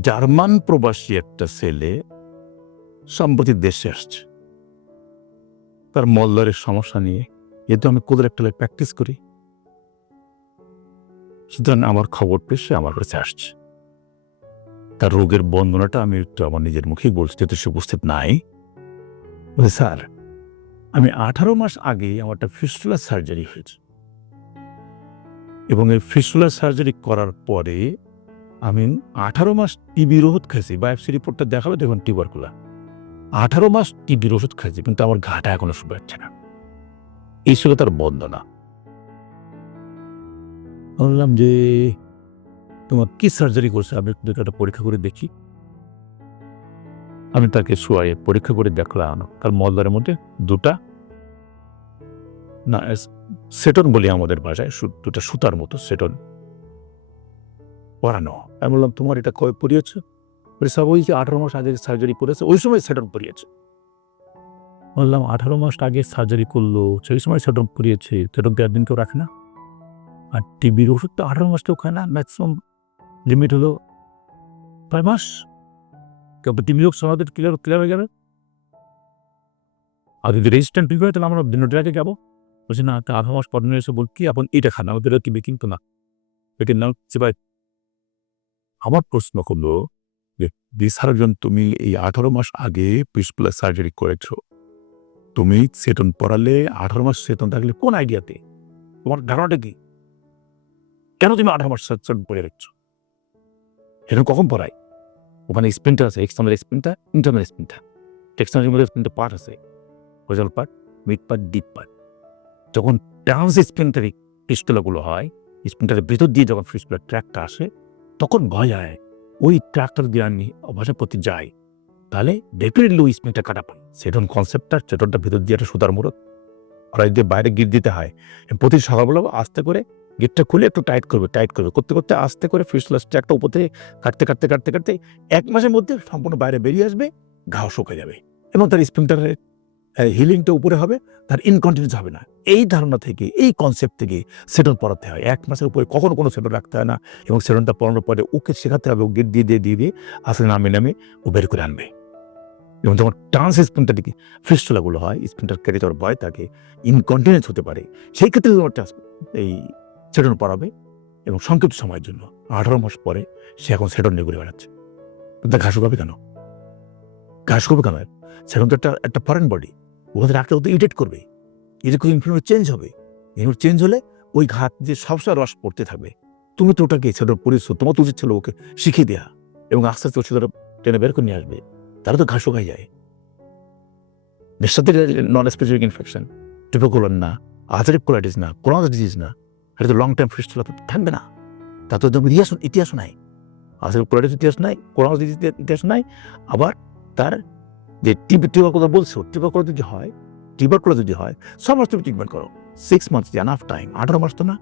German প্রবাসী একটা ছেলে সম্প্রতি দেশে আসছে। তার মল্লারের সমস্যা নিয়ে। যেহেতু আমি কোদের একটা প্র্যাকটিস করি। সুতরাং আমার খবর পেয়ে আমার কাছে আসছে। তার রোগের বন্দনাটা আমি একটু আমার নিজের মুখেই বলছি, যেহেতু সে উপস্থিত নাই। বলে, স্যার, আমি আঠারো মাস আগে আমার একটা ফিস্টুলার সার্জারি হয়েছে। এবং এই ফিস্টুলার সার্জারি করার পরে আমি আঠারো মাস টিবির ওষুধ খাইছি বায়োপসি রিপোর্টটা দেখাবে দেখুন টিউবারকুলা আঠারো মাস টিবির ওষুধ খাইছি, কিন্তু আমার ঘাটা এখনও শুকাচ্ছে না। এই ছিল তার বন্দনা। বললাম যে, তোমার কি সার্জারি করছে? আমি একটু একটা পরীক্ষা করে দেখি। আমি তাকে শোয়াই পরীক্ষা করে দেখলাম, তার মলদারের মধ্যে দুটা, না, সেটন বলি আমাদের ভাষায় দুটা সুতার মতো সেটন। পরানো আমি বললাম, তোমার এটা কবে পরিয়েছে বলে, সব ওই যে আঠারো মাস আগে সার্জারি করেছে, ওই সময় সেটন পরিয়েছে বললাম, আঠারো মাস আগে সার্জারি করল সেই সময় সেটন পরিয়েছে সেটন তো একদিন কেউ রাখে না? আর টিবির ওষুধ তো আঠারো মাস কেউ খায় না ম্যাক্সিমাম লিমিট হলো ছয় মাস। কেউ টিবির ওষুধ সমাজের ক্লিয়ার ক্লিয়ার হয়ে গেলে। আর যদি রেজিস্ট্যান্ট টিবি হয়, তাহলে আমরা আগে যাব। বলছি, না আধা মাস পর এসে বল কি এখন এটা খান, আমাদের টিবি তো না। পেটের নাম চিবাই আমার প্রশ্ন হলো যে দিশারজন তুমি এই আঠারো মাস আগে পিসপ্লাস সার্জারি করেছ। তুমি সেটন পড়ালে আঠারো মাস সেটন থাকলে কোন আইডিয়াতে? তোমার ধারণাটা কি? কেন তুমি আঠারো মাস সেটন পড়ে রাখছো? এরকম কখন পড়াই ওখানে স্প্রিন্টার আছে, external sphincter internal sphincter external মধ্যে স্প্রিন্টার পার্ট আছে হোজাল part, mid part, deep part. যখন ট্রান্স স্প্রিন্টারি পিস্টলাগুলো হয় স্প্রিন্টারের ভিতর দিয়ে যখন ফিস্টুলার ট্র্যাকটা আসে তখন ভয় হয় ওই ট্র্যাক্টর দিয়ে অভ্যাসের প্রতি যাই তাহলে ডেফিনেটলি ওই স্প্রিংটা কাটা পাই সেটন কনসেপ্টটা সেটনটা ভিতর দিয়ে একটা সুতার মুরত ওরা দিয়ে বাইরে গিট দিতে হয়। প্রতি সকালবেলা আস্তে করে গেটটা খুলে একটু টাইট করবে টাইট করবে। করতে করতে আস্তে করে ফিস্টুলার ট্র্যাকটা উপর থেকে কাটতে কাটতে কাটতে কাটতে এক মাসের মধ্যে সম্পূর্ণ বাইরে বেরিয়ে আসবে, ঘাও শুকে যাবে এবং তার স্প্রিংটারের হিলিংটা উপরে হবে, তার ইনকন্টিনিউস হবে না। এই ধারণা থেকে, এই কনসেপ্ট থেকে সেটন পড়াতে হয়। এক মাসের উপরে কখনো কোনো সেটন রাখতে হয় না এবং সেটনটা পড়ানোর পরে ওকে শেখাতে হবে ও গেট দিয়ে দিয়ে দিয়ে দিয়ে আসলে নামে নামে ও বের করে আনবে। এবং যখন ট্রান্স স্পিনটা দিকে ফিস্টুলাগুলো হয় স্পিনটার কেটে যাওয়ার ভয় থাকে ইনকন্টিনিউস হতে পারে, সেই ক্ষেত্রে তোমার এই সেটন পড়াবে এবং সংক্ষিপ্ত সময়ের জন্য, আঠারো মাস পরে সে এখন সেটন নিয়ে ঘুরে বেড়াচ্ছে। তা ঘাস হবে কেন? ঘাস করবে কেন? সেটন তো একটা একটা ফরেন বডি ওখানে রাখতে ওদের ইরিটেট করবে। করে ইনফ্লুয়েন্স চেঞ্জ হবে। ইনফ্লুয়েন্স চেঞ্জ হলে ওই ঘাত যে সবসময় রস পড়তে থাকবে। তুমি তো ওটাকে সেটা পরিশ্র তোমার তো উচিত ছিল ওকে শিখিয়ে দেওয়া এবং আস্তে আস্তে সেটা টেনে বের করে নিয়ে আসবে। তারা তো ঘাস শুকাই যায়। নিঃসাতে নন স্পেসিফিক ইনফেকশন টিপোকুলার না আজারিক কোলাইটিস না কোরোনা ডিজিজ না, এটা তো লং টাইম ফিস্টুলা থাকবে না। তা তো একদম ইতিহাস ইতিহাস নাই। আজারিক কোলাইটিস ইতিহাস নাই কোরোনা ডিজিজ ইতিহাস নাই, আবার তার যে টিবি কথা বলছো টিউবারকুলার যদি হয় টিউবারকুলার যদি হয় ছ মাস তুমি ট্রিটমেন্ট করো। সিক্স মান্থস আনাফ টাইম আঠারো মাস তো না।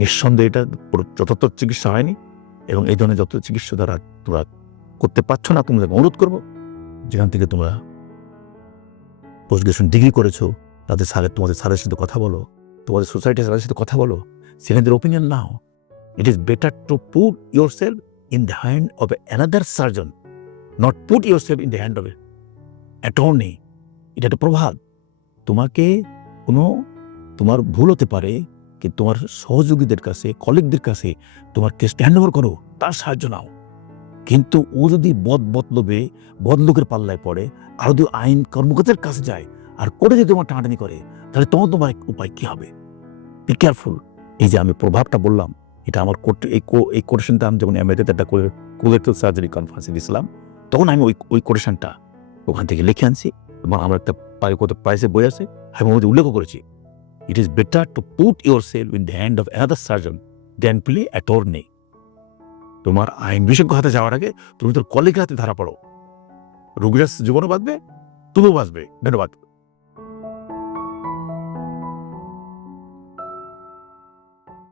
নিঃসন্দেহে এটা যথার্থ চিকিৎসা হয়নি এবং এই ধরনের যত চিকিৎসা দ্বারা তোমরা করতে পারছ না তোমাদের অনুরোধ করব। যেখান থেকে তোমরা পোস্ট গ্রাজুয়েশন ডিগ্রি করেছ তাদের স্যারের তোমাদের স্যারের সাথে কথা বলো, তোমাদের সোসাইটির স্যারের সাথে কথা বলো সেখানে opinion now. It is better to put yourself in the hand of another surgeon not put yourself in the hand of attorney এটা একটা প্রভাব। তোমাকে কোনো, তোমার ভুল হতে পারে কি তোমার সহযোগীদের কাছে কলিগদের কাছে তোমার কেসটা হ্যান্ড ওভার করো, তার সাহায্য নাও। কিন্তু ও যদি বদ বদলবে বদলোকের পাল্লায় পড়ে, আর যদি আইন কর্মকর্তার কাছে যায়, আর কোর্টে যদি তোমার টানাটানি করে, তাহলে তোমার তোমার উপায় কি হবে? বি কেয়ারফুল এই যে আমি প্রভাবটা বললাম, এটা আমার এই কো- এই কোটেশনটা আমি যেমন আমেরিকাতে একটা কোলেক্টিভ সার্জারি কনফারেন্সে দিয়েছিলাম তখন আমি ওই ওই কোটেশনটা ওখান থেকে লিখে আনছি এবং আমার একটা পায়ে কত প্রাইসে বই আছে, আমি মধ্যে উল্লেখ করেছি। It is better to put yourself in the hand of another surgeon than play নেই তোমার আইন বিশেষজ্ঞ হাতে যাওয়ার আগে তুমি তোর কলিগের হাতে ধরা পড়ো। রোগীরা জীবনও বাঁচবে, তুমিও বাঁচবে। ধন্যবাদ।